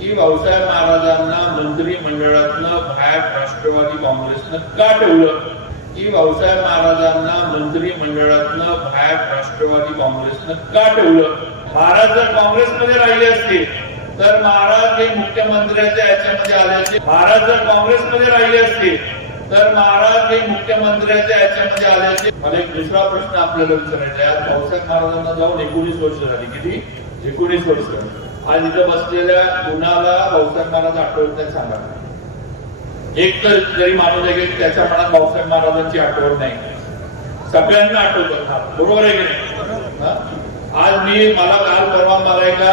की भाऊसाहेब महाराजांना मंत्रिमंडळातनं बाहेर राष्ट्रवादी काँग्रेसनं का ठेवलं? की भाऊसाहेब महाराजांना मंत्रिमंडळातनं बाहेर राष्ट्रवादी काँग्रेसनं का ठेवलं? महाराज जर काँग्रेसमध्ये राहिले असते तर महाराज हे मुख्यमंत्र्याच्या याच्यामध्ये आले असते महाराज जर काँग्रेसमध्ये राहिले असते तर महाराज हे मुख्यमंत्र्याच्या याच्यामध्ये आले असते मला एक दुसरा प्रश्न आपल्याला विचारायचा आहे. भाऊसाहेब महाराजांना जाऊन एकोणीस वर्ष झाली. किती? एकोणीस वर्ष. आज इथं बसलेल्या कुणाला भाऊसाहेब महाराज आठवत नाही सांगा. एक तर जरी माणूस आहे की त्याच्या मनात भाऊसाहेब महाराजांची आठवण नाही. सगळ्यांना आठवतं. बरोबर आहे की नाही? आज मी मला काल परवा मला एका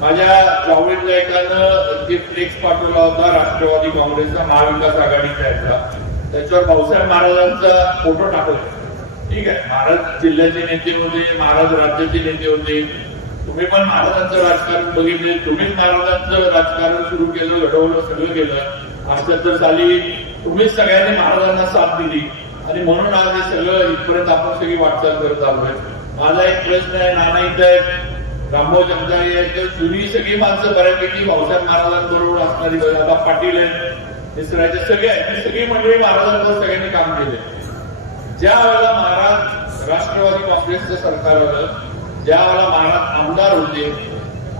माझ्या जावळीतल्या एकानं जे फ्लेक्स पाठवला होता राष्ट्रवादी काँग्रेसचा महाविकास आघाडीचा याचा त्याच्यावर भाऊसाहेब महाराजांचा फोटो टाकला. ठीक आहे. महाराज जिल्ह्याचे नेते होते महाराज राज्याचे नेते होते. तुम्ही पण महाराजांचं राजकारण बघितले तुम्हीच महाराजांचं राजकारण सुरू केलं घडवलं सगळं केलं. तर साली तुम्हीच सगळ्यांनी महाराजांना साथ दिली. आणि म्हणून आज हे सगळं इथपर्यंत आपण सगळी वाटचाल करत आलोय. माझा एक प्रश्न आहे नाना इथं आहे रामभाऊ जुनी सगळी माणसं बऱ्यापैकी भाऊसाहेब महाराजांबरोबर असणारी आता पाटील आहेत. मिसरायचे सगळे आहेत. ही सगळी मंडळी महाराजांवर सगळ्यांनी काम केले ज्या वेळेला महाराज राष्ट्रवादी काँग्रेसचं सरकार आलं ज्यावेळेला महाराज आमदार होते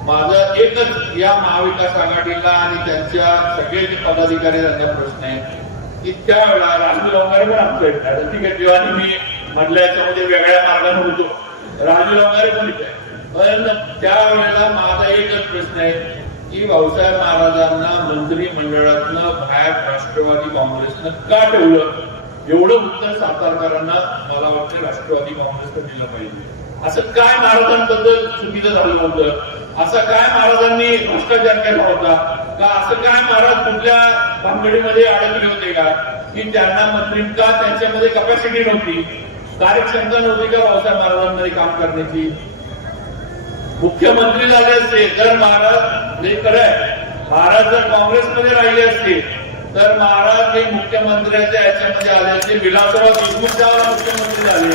माझं एकच या महाविकास आघाडीला आणि त्यांच्या सगळे पदाधिकारी त्यांचा प्रश्न आहे की त्यावेळेला राजू लोंगारे पण आमच्या ठीक आहे जेव्हा मी म्हटल्या याच्यामध्ये वेगळ्या मार्गाने होतो राजू लोंगारे पण इथे पण त्यावेळेला माझा एकच प्रश्न आहे की भाऊसाहेब महाराजांना मंत्रिमंडळातनं बाहेर राष्ट्रवादी काँग्रेसनं का ठेवलं? एवढं उत्तर सातारकरांना मला वाटतं राष्ट्रवादी काँग्रेसनं दिलं पाहिजे. असं काय महाराजांबद्दल चुकीचं झालं होतं असं काय महाराजांनी भ्रष्टाचार केला होता? का असं काय महाराज कुठल्या भानगडीमध्ये अडकले होते का? की त्यांना मंत्री का त्यांच्यामध्ये कपॅसिटी नव्हती? कार्यक्षमता नव्हती का भाऊसाहेब महाराजांमध्ये काम करण्याची? मुख्यमंत्री झाले असते तर महाराज हे खरं महाराज जर काँग्रेसमध्ये राहिले असते तर महाराज हे मुख्यमंत्र्याच्या याच्यामध्ये आले असते. विलासराव देशमुख मुख्यमंत्री झाले.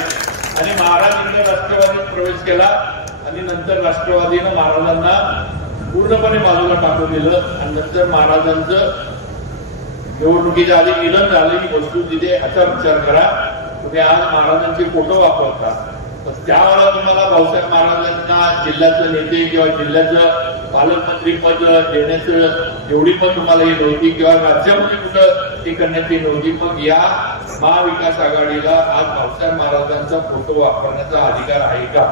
आणि महाराज इकडे राष्ट्रवादीत प्रवेश केला आणि नंतर राष्ट्रवादीनं महाराजांना पूर्णपणे बाजूला टाकून दिलं आणि नंतर महाराजांचं निवडणुकीच्या आधी निधन झाले ही वस्तू तिथे असा विचार करा. तुम्ही आज महाराजांचे फोटो वापरता. त्यावेळेला तुम्हाला भाऊसाहेब महाराजांना जिल्ह्याचं नेते किंवा जिल्ह्याचं पालकमंत्री पद देण्याचं एवढी पण तुम्हाला ही नव्हती किंवा राज्यामध्ये कुठं ती करण्याची नव्हती मग या महाविकास आघाडीला आज भाऊसाहेब महाराजांचा फोटो वापरण्याचा अधिकार आहे का?